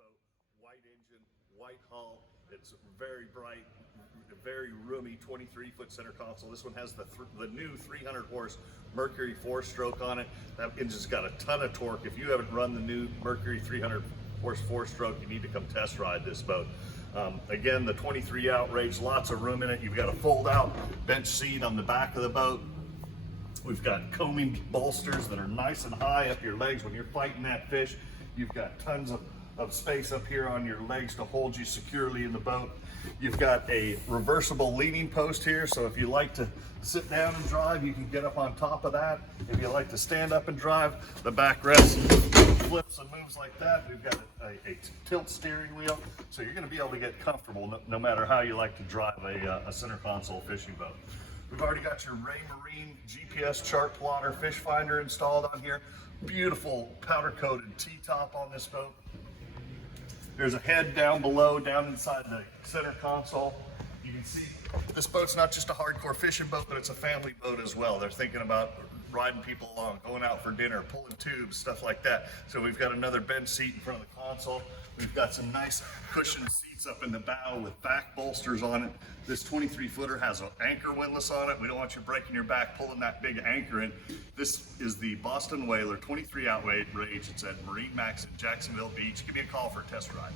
boat. White engine, white hull. It's very bright, very roomy 23-foot center console. This one has the new 300 horse Mercury 4-stroke on it. That engine's got a ton of torque. If you haven't run the new Mercury 300 horse 4-stroke, you need to come test ride this boat. Again, the 23 Outrage, lots of room in it. You've got a fold-out bench seat on the back of the boat. We've got coaming bolsters that are nice and high up your legs when you're fighting that fish. You've got tons of space up here on your legs to hold you securely in the boat. You've got a reversible leaning post here, so if you like to sit down and drive, you can get up on top of that. If you like to stand up and drive, the backrest flips and moves like that. We've got a tilt steering wheel, so you're going to be able to get comfortable no matter how you like to drive a center console fishing boat. We've already got your Marine GPS chart plotter fish finder installed on here. Beautiful powder coated T-top on this boat. There's a head down below, down inside the center console. You can see this boat's not just a hardcore fishing boat, but it's a family boat as well. They're thinking about riding people along, going out for dinner, pulling tubes, stuff like that. So we've got another bench seat in front of the console. We've got some nice cushioned seats up in the bow with back bolsters on it. This 23-footer has an anchor windlass on it. We don't want you breaking your back pulling that big anchor in. This is the Boston Whaler 23 Outrage. It's at MarineMax in Jacksonville Beach. Give me a call for a test ride.